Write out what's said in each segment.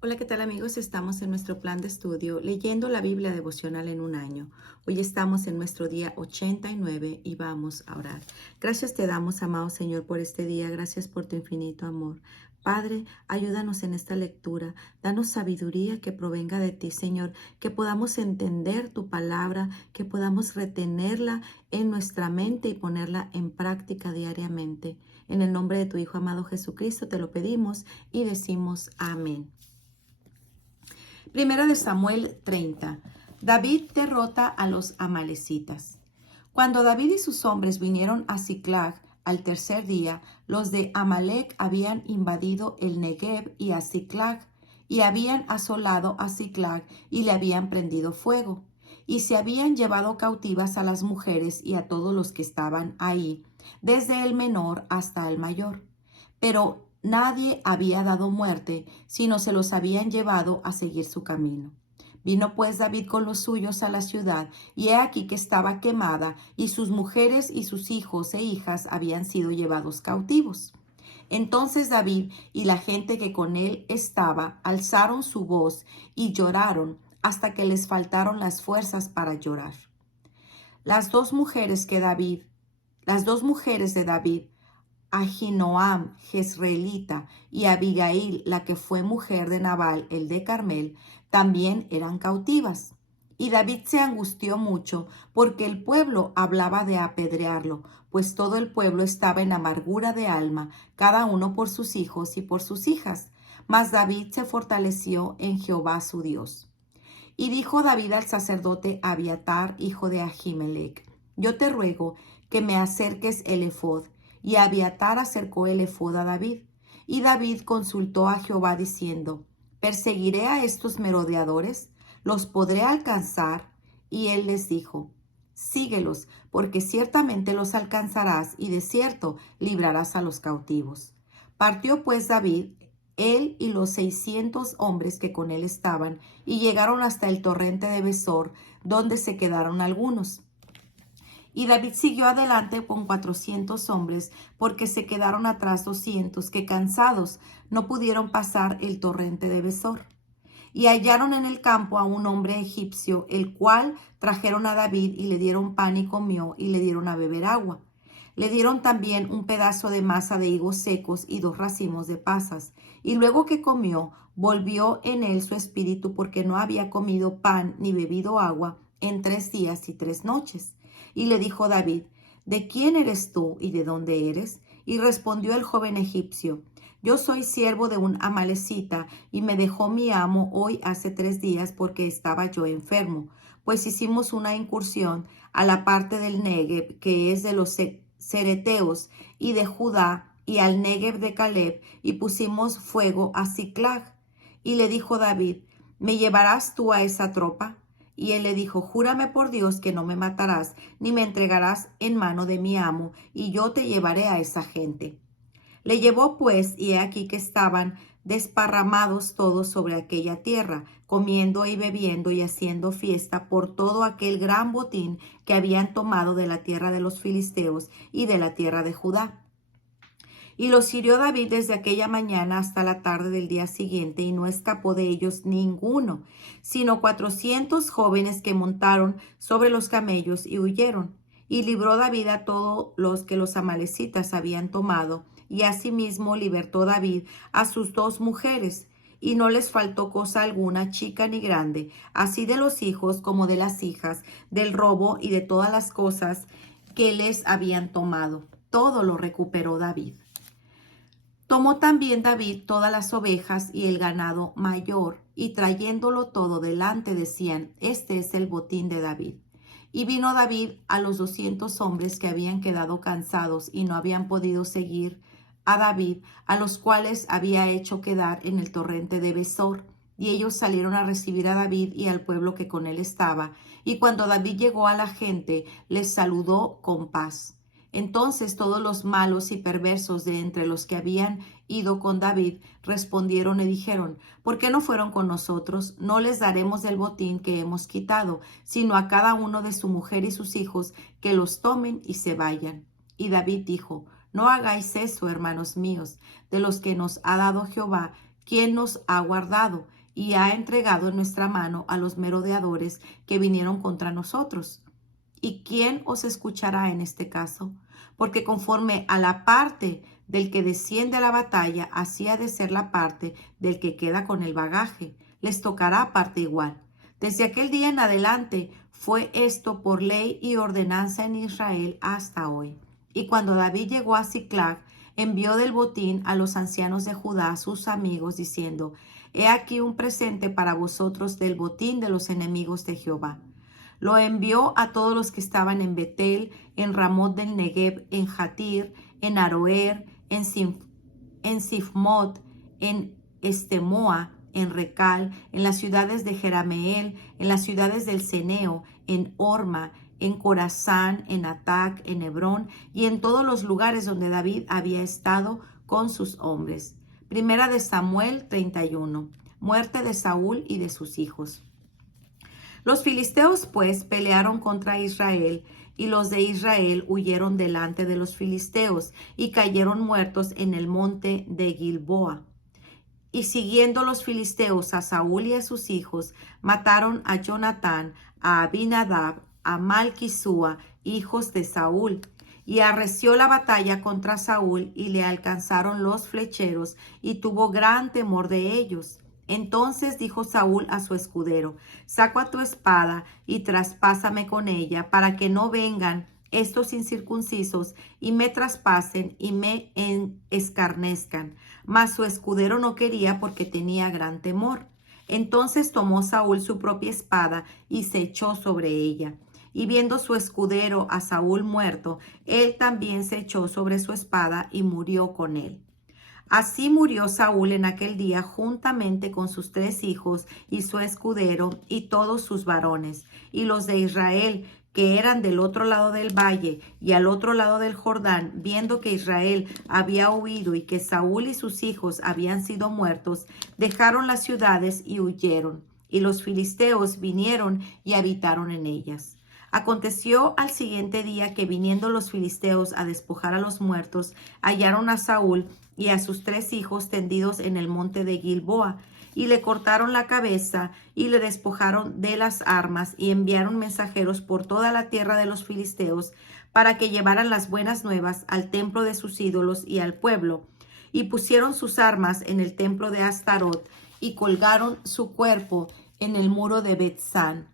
Hola, ¿qué tal amigos? Estamos en nuestro plan de estudio leyendo la Biblia devocional en un año. Hoy estamos en nuestro día 89 y vamos a orar. Gracias te damos, amado Señor, por este día. Gracias por tu infinito amor. Padre, ayúdanos en esta lectura. Danos sabiduría que provenga de ti, Señor, que podamos entender tu palabra, que podamos retenerla en nuestra mente y ponerla en práctica diariamente. En el nombre de tu Hijo amado Jesucristo te lo pedimos y decimos amén. Primera de Samuel 30. David derrota a los amalecitas. Cuando David y sus hombres vinieron a Siclag al tercer día, los de Amalec habían invadido el Negev y a Siclag, y habían asolado a Siclag y le habían prendido fuego, y se habían llevado cautivas a las mujeres y a todos los que estaban ahí, desde el menor hasta el mayor. Pero nadie había dado muerte, sino se los habían llevado a seguir su camino. Vino pues David con los suyos a la ciudad, y he aquí que estaba quemada, y sus mujeres y sus hijos e hijas habían sido llevados cautivos. Entonces David y la gente que con él estaba alzaron su voz y lloraron hasta que les faltaron las fuerzas para llorar. Las dos mujeres que David, las dos mujeres de David, Ahinoam jezreelita y Abigail, la que fue mujer de Nabal, el de Carmel, también eran cautivas. Y David se angustió mucho porque el pueblo hablaba de apedrearlo, pues todo el pueblo estaba en amargura de alma, cada uno por sus hijos y por sus hijas. Mas David se fortaleció en Jehová su Dios. Y dijo David al sacerdote Abiatar, hijo de Ahimelech: Yo te ruego que me acerques el ephod. Y Abiatar acercó el ephod a David. Y David consultó a Jehová diciendo: ¿Perseguiré a estos merodeadores? ¿Los podré alcanzar? Y él les dijo: Síguelos, porque ciertamente los alcanzarás, y de cierto librarás a los cautivos. Partió pues David, él y los 600 hombres que con él estaban, y llegaron hasta el torrente de Besor, donde se quedaron algunos. Y David siguió adelante con 400 hombres, porque se quedaron atrás 200, que cansados no pudieron pasar el torrente de Besor. Y hallaron en el campo a un hombre egipcio, el cual trajeron a David y le dieron pan y comió, y le dieron a beber agua. Le dieron también un pedazo de masa de higos secos y 2 racimos de pasas. Y luego que comió, volvió en él su espíritu, porque no había comido pan ni bebido agua en 3 días y 3 noches. Y le dijo David: ¿De quién eres tú y de dónde eres? Y respondió el joven egipcio: Yo soy siervo de un amalecita, y me dejó mi amo hoy hace 3 días porque estaba yo enfermo. Pues hicimos una incursión a la parte del Negev, que es de los cereteos, y de Judá, y al Negev de Caleb, y pusimos fuego a Siclag. Y le dijo David: ¿Me llevarás tú a esa tropa? Y él le dijo: Júrame por Dios que no me matarás, ni me entregarás en mano de mi amo, y yo te llevaré a esa gente. Le llevó pues, y he aquí que estaban desparramados todos sobre aquella tierra, comiendo y bebiendo y haciendo fiesta por todo aquel gran botín que habían tomado de la tierra de los filisteos y de la tierra de Judá. Y los hirió David desde aquella mañana hasta la tarde del día siguiente, y no escapó de ellos ninguno, sino 400 jóvenes que montaron sobre los camellos y huyeron. Y libró David a todos los que los amalecitas habían tomado, y asimismo libertó David a sus 2 mujeres, y no les faltó cosa alguna, chica ni grande, así de los hijos como de las hijas, del robo y de todas las cosas que les habían tomado. Todo lo recuperó David. Tomó también David todas las ovejas y el ganado mayor, y trayéndolo todo delante decían: Este es el botín de David. Y vino David a los 200 hombres que habían quedado cansados y no habían podido seguir a David, a los cuales había hecho quedar en el torrente de Besor. Y ellos salieron a recibir a David y al pueblo que con él estaba. Y cuando David llegó a la gente, les saludó con paz. Entonces todos los malos y perversos de entre los que habían ido con David respondieron y dijeron: ¿Por qué no fueron con nosotros? No les daremos del botín que hemos quitado, sino a cada uno de su mujer y sus hijos, que los tomen y se vayan. Y David dijo: No hagáis eso, hermanos míos, de los que nos ha dado Jehová, quien nos ha guardado y ha entregado en nuestra mano a los merodeadores que vinieron contra nosotros. ¿Y quién os escuchará en este caso? Porque conforme a la parte del que desciende a la batalla, así ha de ser la parte del que queda con el bagaje. Les tocará parte igual. Desde aquel día en adelante fue esto por ley y ordenanza en Israel hasta hoy. Y cuando David llegó a Siclag, envió del botín a los ancianos de Judá, sus amigos, diciendo: He aquí un presente para vosotros del botín de los enemigos de Jehová. Lo envió a todos los que estaban en Betel, en Ramot del Negev, en Jatir, en Aroer, en Sifmot, en Estemoa, en Recal, en las ciudades de Jerameel, en las ciudades del Ceneo, en Orma, en Corazán, en Atac, en Hebrón y en todos los lugares donde David había estado con sus hombres. Primera de Samuel 31. Muerte de Saúl y de sus hijos. Los filisteos pues pelearon contra Israel, y los de Israel huyeron delante de los filisteos y cayeron muertos en el monte de Gilboa. Y siguiendo los filisteos a Saúl y a sus hijos, mataron a Jonatán, a Abinadab, a Malquisúa, hijos de Saúl. Y arreció la batalla contra Saúl, y le alcanzaron los flecheros, y tuvo gran temor de ellos. Entonces dijo Saúl a su escudero: Saca tu espada y traspásame con ella, para que no vengan estos incircuncisos y me traspasen y me escarnezcan. Mas su escudero no quería, porque tenía gran temor. Entonces tomó Saúl su propia espada y se echó sobre ella. Y viendo su escudero a Saúl muerto, él también se echó sobre su espada y murió con él. Así murió Saúl en aquel día juntamente con sus 3 hijos y su escudero y todos sus varones. Y los de Israel, que eran del otro lado del valle y al otro lado del Jordán, viendo que Israel había huido y que Saúl y sus hijos habían sido muertos, dejaron las ciudades y huyeron. Y los filisteos vinieron y habitaron en ellas. Aconteció al siguiente día que, viniendo los filisteos a despojar a los muertos, hallaron a Saúl y a sus 3 hijos tendidos en el monte de Gilboa, y le cortaron la cabeza y le despojaron de las armas, y enviaron mensajeros por toda la tierra de los filisteos para que llevaran las buenas nuevas al templo de sus ídolos y al pueblo. Y pusieron sus armas en el templo de Astarot y colgaron su cuerpo en el muro de Bet-san.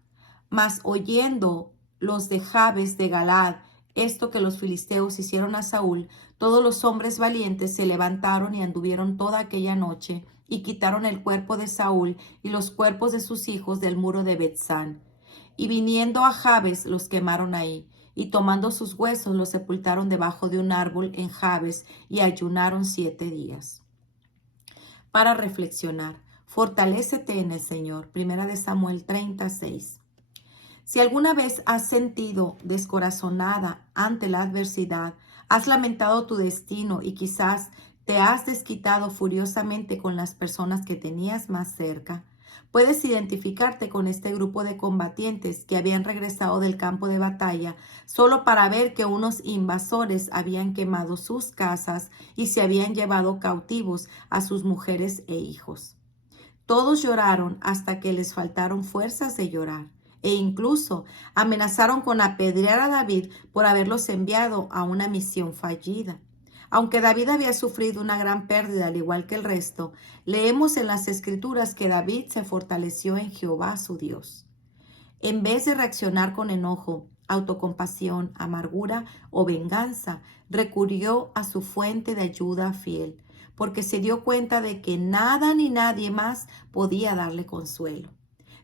Mas oyendo los de Jabes de Galaad esto que los filisteos hicieron a Saúl, todos los hombres valientes se levantaron y anduvieron toda aquella noche y quitaron el cuerpo de Saúl y los cuerpos de sus hijos del muro de Bet-san. Y viniendo a Jabes los quemaron ahí, y tomando sus huesos los sepultaron debajo de un árbol en Jabes, y ayunaron 7 días. Para reflexionar, fortalécete en el Señor. Primera de Samuel 36. Si alguna vez has sentido descorazonada ante la adversidad, has lamentado tu destino y quizás te has desquitado furiosamente con las personas que tenías más cerca, puedes identificarte con este grupo de combatientes que habían regresado del campo de batalla solo para ver que unos invasores habían quemado sus casas y se habían llevado cautivos a sus mujeres e hijos. Todos lloraron hasta que les faltaron fuerzas de llorar. E incluso amenazaron con apedrear a David por haberlos enviado a una misión fallida. Aunque David había sufrido una gran pérdida al igual que el resto, leemos en las Escrituras que David se fortaleció en Jehová su Dios. En vez de reaccionar con enojo, autocompasión, amargura o venganza, recurrió a su fuente de ayuda fiel, porque se dio cuenta de que nada ni nadie más podía darle consuelo.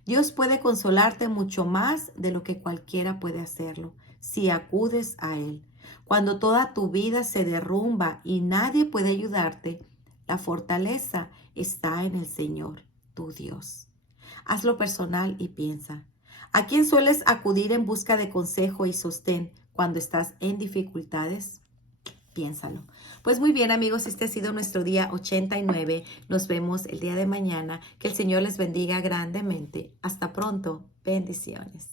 Dios puede consolarte mucho más de lo que cualquiera puede hacerlo, si acudes a Él. Cuando toda tu vida se derrumba y nadie puede ayudarte, la fortaleza está en el Señor, tu Dios. Hazlo personal y piensa: ¿a quién sueles acudir en busca de consejo y sostén cuando estás en dificultades? Piénsalo. Pues muy bien, amigos, este ha sido nuestro día 89. Nos vemos el día de mañana. Que el Señor les bendiga grandemente. Hasta pronto. Bendiciones.